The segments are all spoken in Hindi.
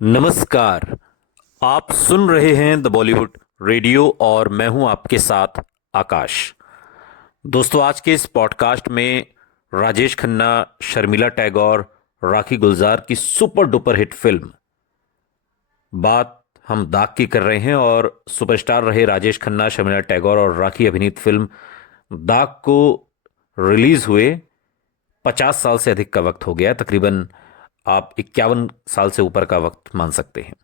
नमस्कार। आप सुन रहे हैं द बॉलीवुड रेडियो और मैं हूं आपके साथ आकाश। दोस्तों, आज के इस पॉडकास्ट में राजेश खन्ना, शर्मिला टैगोर, राखी गुलजार की सुपर डुपर हिट फिल्म बात हम दाग की कर रहे हैं। और सुपरस्टार रहे राजेश खन्ना, शर्मिला टैगोर और राखी अभिनीत फिल्म दाग को रिलीज हुए 50 साल से अधिक का वक्त हो गया है। तकरीबन आप 51 साल से ऊपर का वक्त मान सकते हैं।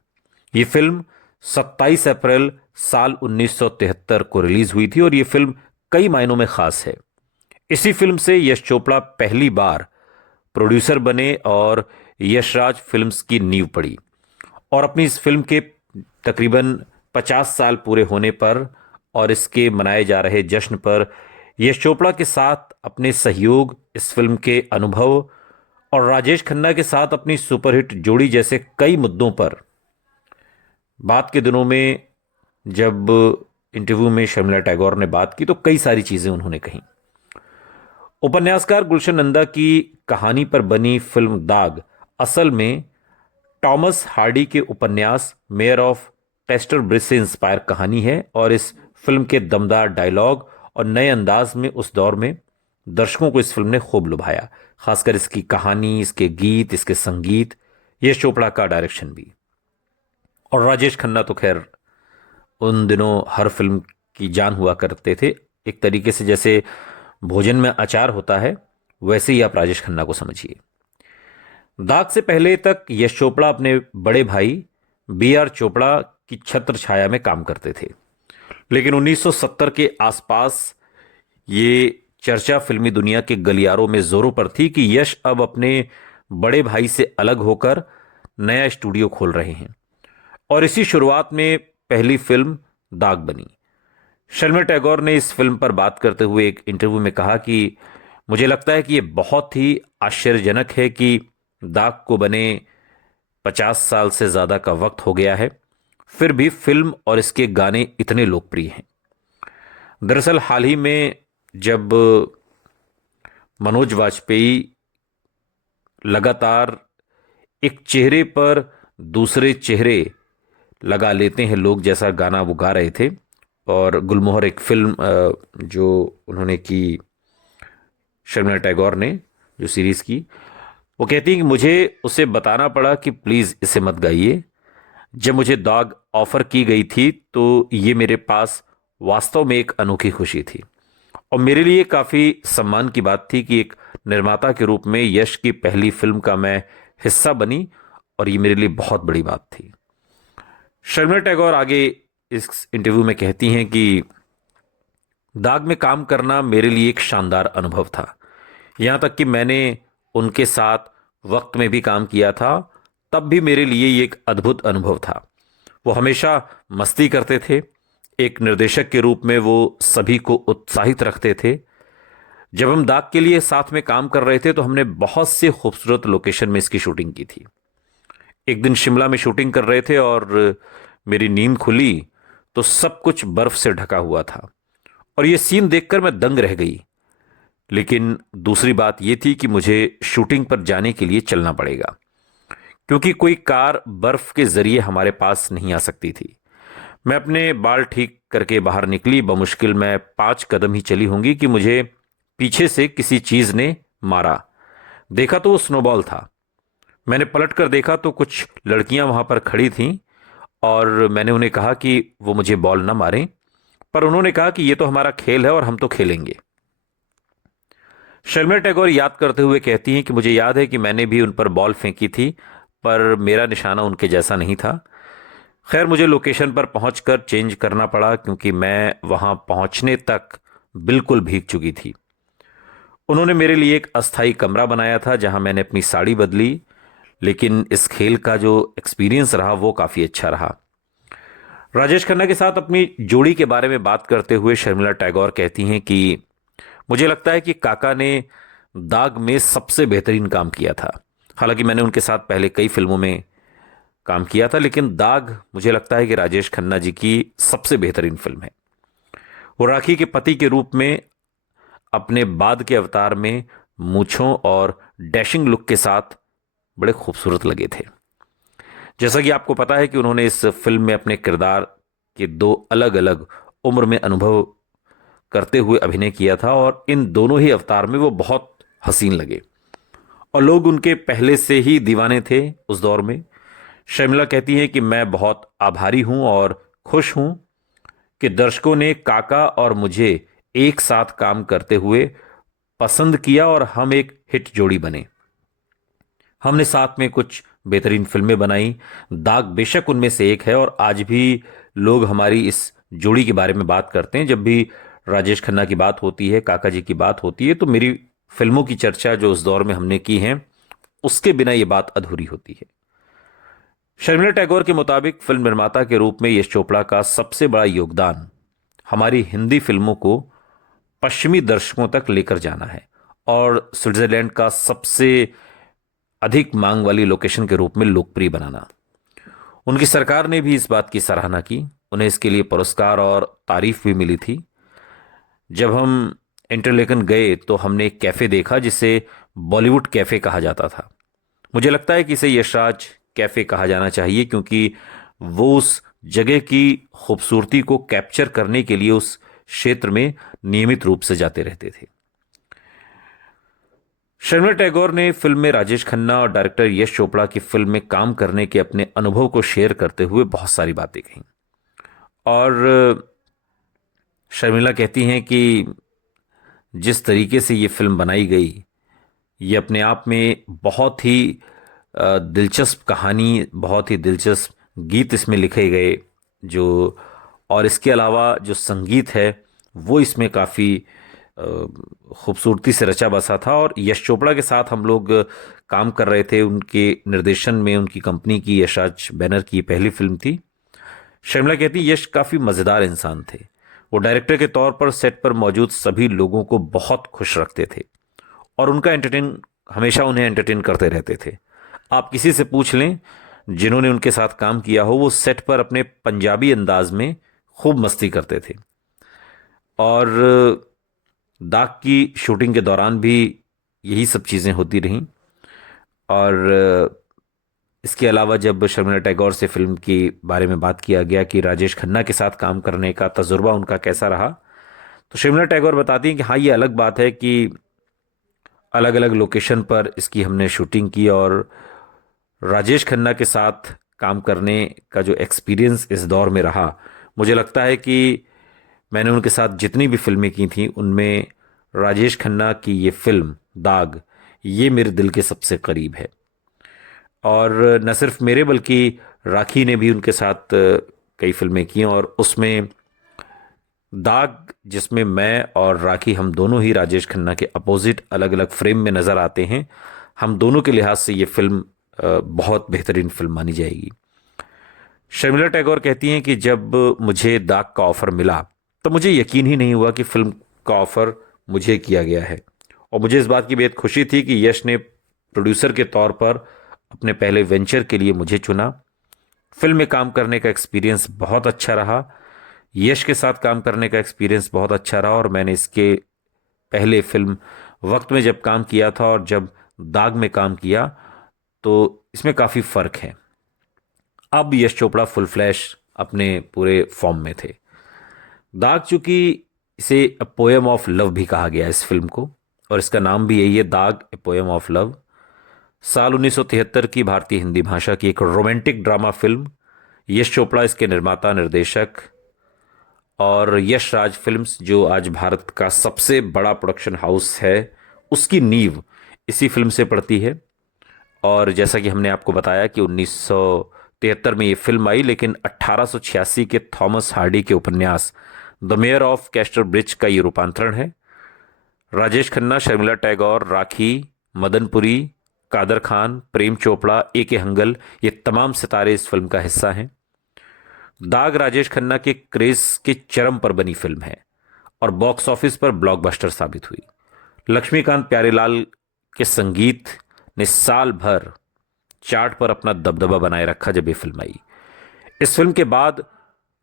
ये फिल्म 27 अप्रैल साल 1973 को रिलीज हुई थी और ये फिल्म कई मायनों में खास है। इसी फिल्म से यश चोपड़ा पहली बार प्रोड्यूसर बने और यशराज फिल्म्स की नींव पड़ी। और अपनी इस फिल्म के तकरीबन 50 साल पूरे होने पर और इसके मनाए जा रहे जश्न पर यश चोपड़ा के साथ अपने सहयोग, इस फिल्म के अनुभव और राजेश खन्ना के साथ अपनी सुपरहिट जोड़ी जैसे कई मुद्दों पर बात के दिनों में जब इंटरव्यू में शर्मिला टैगोर ने बात की तो कई सारी चीजें उन्होंने कही। उपन्यासकार गुलशन नंदा की कहानी पर बनी फिल्म दाग असल में टॉमस हार्डी के उपन्यास मेयर ऑफ टेस्टर ब्रिज से इंस्पायर कहानी है। और इस फिल्म के दमदार डायलॉग और नए अंदाज में उस दौर में दर्शकों को इस फिल्म ने खूब लुभाया। खासकर इसकी कहानी, इसके गीत, इसके संगीत, यश चोपड़ा का डायरेक्शन भी। और राजेश खन्ना तो खैर उन दिनों हर फिल्म की जान हुआ करते थे। एक तरीके से जैसे भोजन में अचार होता है, वैसे ही आप राजेश खन्ना को समझिए। दाग से पहले तक यश चोपड़ा अपने बड़े भाई बी आर चोपड़ा की छत्र छाया में काम करते थे। लेकिन 1970 के आसपास ये चर्चा फिल्मी दुनिया के गलियारों में जोरों पर थी कि यश अब अपने बड़े भाई से अलग होकर नया स्टूडियो खोल रहे हैं। और इसी शुरुआत में पहली फिल्म दाग बनी। शर्मिला टैगोर ने इस फिल्म पर बात करते हुए एक इंटरव्यू में कहा कि मुझे लगता है कि यह बहुत ही आश्चर्यजनक है कि दाग को बने 50 साल से ज्यादा का वक्त हो गया है, फिर भी फिल्म और इसके गाने इतने लोकप्रिय हैं। दरअसल हाल ही में जब मनोज वाजपेयी लगातार एक चेहरे पर दूसरे चेहरे लगा लेते हैं लोग जैसा गाना वो गा रहे थे, और गुलमोहर एक फिल्म जो उन्होंने की, शर्मिला टैगोर ने जो सीरीज की, वो कहती है कि मुझे उसे बताना पड़ा कि प्लीज इसे मत गाइए। जब मुझे दाग ऑफर की गई थी तो ये मेरे पास वास्तव में एक अनोखी खुशी थी और मेरे लिए काफी सम्मान की बात थी कि एक निर्माता के रूप में यश की पहली फिल्म का मैं हिस्सा बनी, और ये मेरे लिए बहुत बड़ी बात थी। शर्मिला टैगोर आगे इस इंटरव्यू में कहती हैं कि दाग में काम करना मेरे लिए एक शानदार अनुभव था। यहां तक कि मैंने उनके साथ वक्त में भी काम किया था, तब भी मेरे लिए ये एक अद्भुत अनुभव था। वो हमेशा मस्ती करते थे। एक निर्देशक के रूप में वो सभी को उत्साहित रखते थे। जब हम दाग के लिए साथ में काम कर रहे थे तो हमने बहुत से खूबसूरत लोकेशन में इसकी शूटिंग की थी। एक दिन शिमला में शूटिंग कर रहे थे और मेरी नींद खुली तो सब कुछ बर्फ से ढका हुआ था और यह सीन देखकर मैं दंग रह गई। लेकिन दूसरी बात यह थी कि मुझे शूटिंग पर जाने के लिए चलना पड़ेगा, क्योंकि कोई कार बर्फ के जरिए हमारे पास नहीं आ सकती थी। मैं अपने बाल ठीक करके बाहर निकली। बमुश्किल मैं 5 कदम ही चली होंगी कि मुझे पीछे से किसी चीज ने मारा। देखा तो वो स्नोबॉल था। मैंने पलट कर देखा तो कुछ लड़कियां वहां पर खड़ी थीं और मैंने उन्हें कहा कि वो मुझे बॉल ना मारें, पर उन्होंने कहा कि ये तो हमारा खेल है और हम तो खेलेंगे। शर्मिला टैगोर याद करते हुए कहती हैं कि मुझे याद है कि मैंने भी उन पर बॉल फेंकी थी, पर मेरा निशाना उनके जैसा नहीं था। खैर, मुझे लोकेशन पर पहुंचकर चेंज करना पड़ा क्योंकि मैं वहां पहुंचने तक बिल्कुल भीग चुकी थी। उन्होंने मेरे लिए एक अस्थाई कमरा बनाया था जहां मैंने अपनी साड़ी बदली। लेकिन इस खेल का जो एक्सपीरियंस रहा वो काफी अच्छा रहा। राजेश खन्ना के साथ अपनी जोड़ी के बारे में बात करते हुए शर्मिला टैगोर कहती हैं कि मुझे लगता है कि काका ने दाग में सबसे बेहतरीन काम किया था। हालांकि मैंने उनके साथ पहले कई फिल्मों में काम किया था, लेकिन दाग मुझे लगता है कि राजेश खन्ना जी की सबसे बेहतरीन फिल्म है। वो राखी के पति के रूप में अपने बाद के अवतार में मूंछों और डैशिंग लुक के साथ बड़े खूबसूरत लगे थे। जैसा कि आपको पता है कि उन्होंने इस फिल्म में अपने किरदार के दो अलग अलग उम्र में अनुभव करते हुए अभिनय किया था और इन दोनों ही अवतार में वो बहुत हसीन लगे और लोग उनके पहले से ही दीवाने थे उस दौर में। शर्मिला कहती हैं कि मैं बहुत आभारी हूं और खुश हूं कि दर्शकों ने काका और मुझे एक साथ काम करते हुए पसंद किया और हम एक हिट जोड़ी बने। हमने साथ में कुछ बेहतरीन फिल्में बनाई। दाग बेशक उनमें से एक है और आज भी लोग हमारी इस जोड़ी के बारे में बात करते हैं। जब भी राजेश खन्ना की बात होती है, काका जी की बात होती है, तो मेरी फिल्मों की चर्चा जो उस दौर में हमने की है उसके बिना ये बात अधूरी होती है। शर्मिला टैगोर के मुताबिक फिल्म निर्माता के रूप में यश चोपड़ा का सबसे बड़ा योगदान हमारी हिंदी फिल्मों को पश्चिमी दर्शकों तक लेकर जाना है और स्विट्जरलैंड का सबसे अधिक मांग वाली लोकेशन के रूप में लोकप्रिय बनाना। उनकी सरकार ने भी इस बात की सराहना की, उन्हें इसके लिए पुरस्कार और तारीफ भी मिली थी। जब हम इंटरलेकन गए तो हमने एक कैफे देखा जिसे बॉलीवुड कैफे कहा जाता था। मुझे लगता है कि इसे यशराज कैफे कहा जाना चाहिए क्योंकि वो उस जगह की खूबसूरती को कैप्चर करने के लिए उस क्षेत्र में नियमित रूप से जाते रहते थे। शर्मिला टैगोर ने फिल्म में राजेश खन्ना और डायरेक्टर यश चोपड़ा की फिल्म में काम करने के अपने अनुभव को शेयर करते हुए बहुत सारी बातें कही और शर्मिला कहती हैं कि जिस तरीके से ये फिल्म बनाई गई, ये अपने आप में बहुत ही दिलचस्प कहानी, बहुत ही दिलचस्प गीत इसमें लिखे गए जो, और इसके अलावा जो संगीत है वो इसमें काफ़ी खूबसूरती से रचा बसा था। और यश चोपड़ा के साथ हम लोग काम कर रहे थे, उनके निर्देशन में, उनकी कंपनी की यशराज बैनर की पहली फिल्म थी। शर्मिला कहती यश काफ़ी मज़ेदार इंसान थे। वो डायरेक्टर के तौर पर सेट पर मौजूद सभी लोगों को बहुत खुश रखते थे और हमेशा उन्हें एंटरटेन करते रहते थे। आप किसी से पूछ लें जिन्होंने उनके साथ काम किया हो, वो सेट पर अपने पंजाबी अंदाज में खूब मस्ती करते थे। और दाग की शूटिंग के दौरान भी यही सब चीज़ें होती रहीं। और इसके अलावा जब शर्मिला टैगोर से फिल्म के बारे में बात किया गया कि राजेश खन्ना के साथ काम करने का तजुर्बा उनका कैसा रहा, तो शर्मिला टैगोर बताती हैं कि हाँ, ये अलग बात है कि अलग अलग लोकेशन पर इसकी हमने शूटिंग की और राजेश खन्ना के साथ काम करने का जो एक्सपीरियंस इस दौर में रहा, मुझे लगता है कि मैंने उनके साथ जितनी भी फिल्में की थी उनमें राजेश खन्ना की ये फिल्म दाग, ये मेरे दिल के सबसे करीब है। और न सिर्फ मेरे बल्कि राखी ने भी उनके साथ कई फिल्में की और उसमें दाग, जिसमें मैं और राखी हम दोनों ही राजेश खन्ना के अपोजिट अलग अलग फ्रेम में नज़र आते हैं, हम दोनों के लिहाज से ये फिल्म बहुत बेहतरीन फिल्म मानी जाएगी। शर्मिला टैगोर कहती हैं कि जब मुझे दाग का ऑफ़र मिला तो मुझे यकीन ही नहीं हुआ कि फिल्म का ऑफ़र मुझे किया गया है और मुझे इस बात की बेहद खुशी थी कि यश ने प्रोड्यूसर के तौर पर अपने पहले वेंचर के लिए मुझे चुना। फिल्म में काम करने का एक्सपीरियंस बहुत अच्छा रहा, यश के साथ काम करने का एक्सपीरियंस बहुत अच्छा रहा और मैंने इसके पहले फिल्म वक्त में जब काम किया था और जब दाग में काम किया तो इसमें काफ़ी फ़र्क है। अब यश चोपड़ा फुल फ्लैश अपने पूरे फॉर्म में थे। दाग, चूंकि इसे अ पोएम ऑफ लव भी कहा गया इस फिल्म को और इसका नाम भी यही है, दाग ए पोएम ऑफ लव, साल 1973 की भारतीय हिंदी भाषा की एक romantic drama film. Yash Chopra इसके निर्माता निर्देशक और यश राज फिल्म्स, जो आज भारत का सबसे बड़ा प्रोडक्शन हाउस है, उसकी नींव इसी फिल्म से पड़ती है। और जैसा कि हमने आपको बताया कि 1973 में ये फिल्म आई, लेकिन 1886 के थॉमस हार्डी के उपन्यास the mayor of castor bridge का ये रूपांतरण है। राजेश खन्ना, शर्मिला टैगोर, राखी, मदनपुरी, कादर खान, प्रेम चोपड़ा, ए.के. हंगल, ये तमाम सितारे इस फिल्म का हिस्सा हैं। दाग राजेश खन्ना के क्रेज के चरम पर बनी फिल्म है और बॉक्स ऑफिस पर ब्लॉकबस्टर साबित हुई। लक्ष्मीकांत प्यारेलाल के संगीत ने साल भर चार्ट पर अपना दबदबा बनाए रखा जब ये फिल्म आई। इस फिल्म के बाद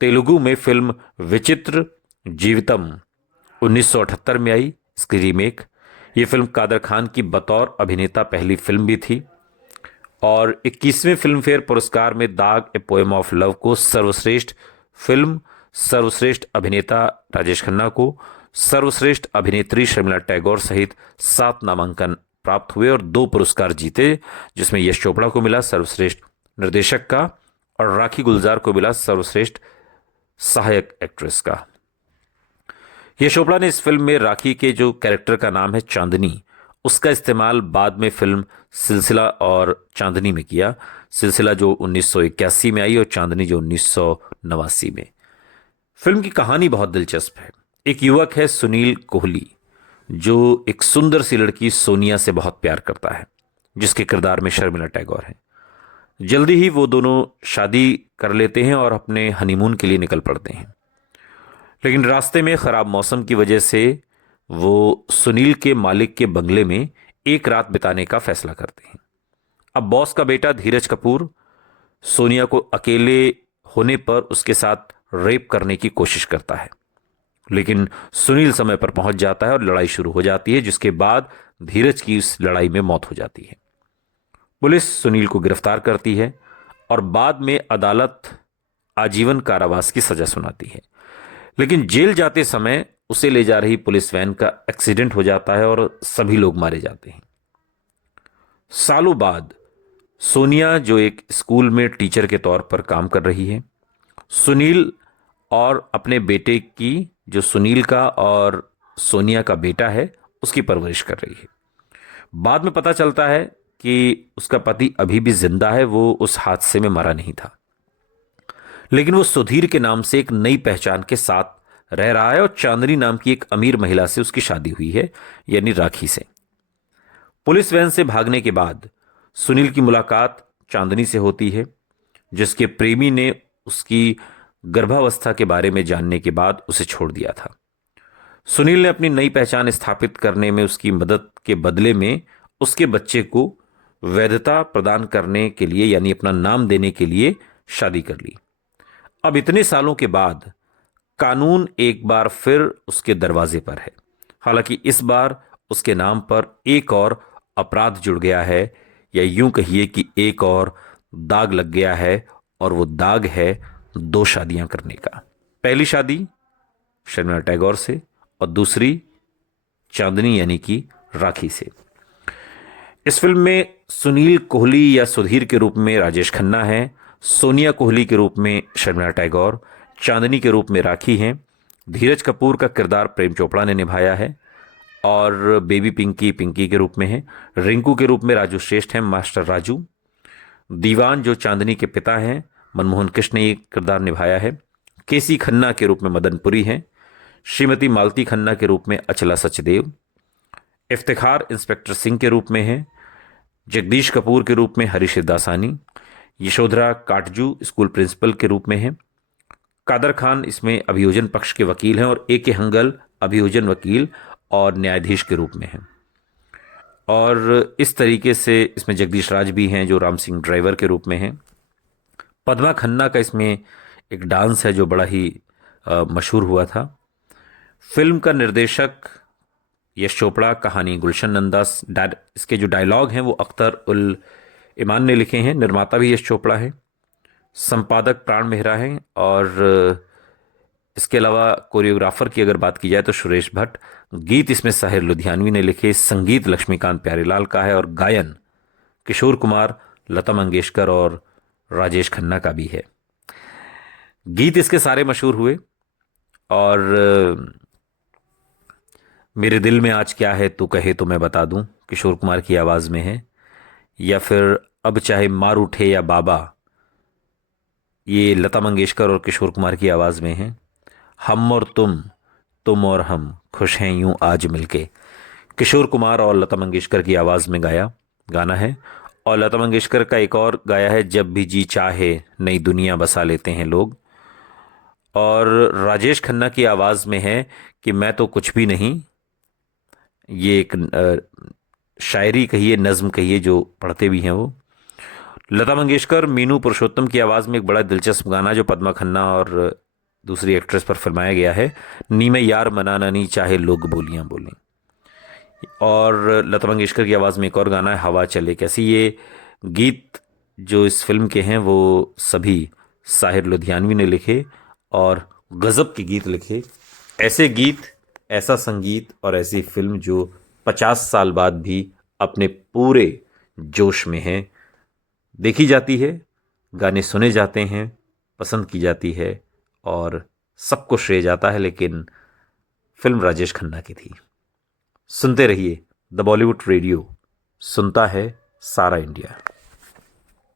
तेलुगु में फिल्म विचित्र जीवितम 1978 में आई, इसकी रीमेक। ये फिल्म कादर खान की बतौर अभिनेता पहली फिल्म भी थी और 21वें फिल्म फेयर पुरस्कार में दाग ए पोएम ऑफ लव को सर्वश्रेष्ठ फिल्म, सर्वश्रेष्ठ अभिनेता राजेश खन्ना को, सर्वश्रेष्ठ अभिनेत्री शर्मिला टैगोर सहित 7 नामांकन प्राप्त हुए और 2 पुरस्कार जीते, जिसमें यश चोपड़ा को मिला सर्वश्रेष्ठ निर्देशक का और राखी गुलजार को मिला सर्वश्रेष्ठ सहायक एक्ट्रेस का। यश चोपड़ा ने इस फिल्म में राखी के जो कैरेक्टर का नाम है चांदनी, उसका इस्तेमाल बाद में फिल्म सिलसिला और चांदनी में किया। सिलसिला जो 1981 में आई और चांदनी जो 1989 में। फिल्म की कहानी बहुत दिलचस्प है। एक युवक है सुनील कोहली जो एक सुंदर सी लड़की सोनिया से बहुत प्यार करता है, जिसके किरदार में शर्मिला टैगोर है। जल्दी ही वो दोनों शादी कर लेते हैं और अपने हनीमून के लिए निकल पड़ते हैं, लेकिन रास्ते में खराब मौसम की वजह से वो सुनील के मालिक के बंगले में एक रात बिताने का फैसला करते हैं। अब बॉस का बेटा धीरज कपूर सोनिया को अकेले होने पर उसके साथ रेप करने की कोशिश करता है, लेकिन सुनील समय पर पहुंच जाता है और लड़ाई शुरू हो जाती है, जिसके बाद धीरज की इस लड़ाई में मौत हो जाती है। पुलिस सुनील को गिरफ्तार करती है और बाद में अदालत आजीवन कारावास की सजा सुनाती है, लेकिन जेल जाते समय उसे ले जा रही पुलिस वैन का एक्सीडेंट हो जाता है और सभी लोग मारे जाते हैं। सालों बाद सोनिया जो एक स्कूल में टीचर के तौर पर काम कर रही है, सुनील और अपने बेटे की, जो सुनील का और सोनिया का बेटा है, उसकी परवरिश कर रही है। बाद में पता चलता है कि उसका पति अभी भी जिंदा है, वो उस हादसे में मरा नहीं था, लेकिन वो सुधीर के नाम से एक नई पहचान के साथ रह रहा है और चांदनी नाम की एक अमीर महिला से उसकी शादी हुई है, यानी राखी से। पुलिस वैन से भागने के बाद सुनील की मुलाकात चांदनी से होती है, जिसके प्रेमी ने उसकी गर्भावस्था के बारे में जानने के बाद उसे छोड़ दिया था। सुनील ने अपनी नई पहचान स्थापित करने में उसकी मदद के बदले में उसके बच्चे को वैधता प्रदान करने के लिए, यानी अपना नाम देने के लिए शादी कर ली। अब इतने सालों के बाद कानून एक बार फिर उसके दरवाजे पर है। हालांकि इस बार उसके नाम पर एक और अपराध जुड़ गया है, या यूं कहिए कि एक और दाग लग गया है, और वो दाग है 2 शादियां करने का। पहली शादी शर्मिला टैगोर से और दूसरी चांदनी यानी कि राखी से। इस फिल्म में सुनील कोहली या सुधीर के रूप में राजेश खन्ना है, सोनिया कोहली के रूप में शर्मिला टैगोर, चांदनी के रूप में राखी हैं। धीरज कपूर का किरदार प्रेम चोपड़ा ने निभाया है और बेबी पिंकी पिंकी के रूप में है। रिंकू के रूप में राजू श्रेष्ठ हैं, मास्टर राजू। दीवान जो चांदनी के पिता हैं, मनमोहन कृष्ण ने ये किरदार निभाया है। केसी खन्ना के रूप में मदनपुरी हैं। श्रीमती मालती खन्ना के रूप में अचला सचदेव। इफ्तिखार इंस्पेक्टर सिंह के रूप में है। जगदीश कपूर के रूप में हरीश दासानी। यशोधरा काटजू स्कूल प्रिंसिपल के रूप में है। कादर खान इसमें अभियोजन पक्ष के वकील हैं और ए.के. हंगल अभियोजन वकील और न्यायाधीश के रूप में हैं। और इस तरीके से इसमें जगदीश राज भी हैं जो राम सिंह ड्राइवर के रूप में हैं। पद्मा खन्ना का इसमें एक डांस है जो बड़ा ही मशहूर हुआ था। फिल्म का निर्देशक यश चोपड़ा, कहानी गुलशन नंदा, इसके जो डायलॉग हैं वो अख्तर उल इमान ने लिखे हैं। निर्माता भी यश चोपड़ा है। संपादक प्राण मेहरा हैं और इसके अलावा कोरियोग्राफर की अगर बात की जाए तो सुरेश भट्ट। गीत इसमें साहिर लुधियानवी ने लिखे। संगीत लक्ष्मीकांत प्यारेलाल का है और गायन किशोर कुमार, लता मंगेशकर और राजेश खन्ना का भी है। गीत इसके सारे मशहूर हुए और मेरे दिल में आज क्या है तू कहे तो मैं बता दूं किशोर कुमार की आवाज़ में है, या फिर अब चाहे मार उठे या बाबा, ये लता मंगेशकर और किशोर कुमार की आवाज़ में है। हम और तुम और हम खुश हैं यूं आज मिलके, किशोर कुमार और लता मंगेशकर की आवाज़ में गाया गाना है। और लता मंगेशकर का एक और गाया है, जब भी जी चाहे नई दुनिया बसा लेते हैं लोग। और राजेश खन्ना की आवाज़ में है कि मैं तो कुछ भी नहीं। ये एक शायरी कहिए, नज़्म कहिए, जो पढ़ते भी हैं वो। लता मंगेशकर, मीनू पुरुषोत्तम की आवाज़ में एक बड़ा दिलचस्प गाना जो पद्मा खन्ना और दूसरी एक्ट्रेस पर फिल्माया गया है, नी में यार मनाना नहीं चाहे लोग बोलियां बोलें। और लता मंगेशकर की आवाज़ में एक और गाना है, हवा चले कैसी। ये गीत जो इस फिल्म के हैं वो सभी साहिर लुधियानवी ने लिखे और गजब के गीत लिखे। ऐसे गीत, ऐसा संगीत और ऐसी फिल्म जो 50 साल बाद भी अपने पूरे जोश में है, देखी जाती है, गाने सुने जाते हैं, पसंद की जाती है और सबको श्रेय जाता है, लेकिन फिल्म राजेश खन्ना की थी। सुनते रहिए द बॉलीवुड रेडियो, सुनता है सारा इंडिया।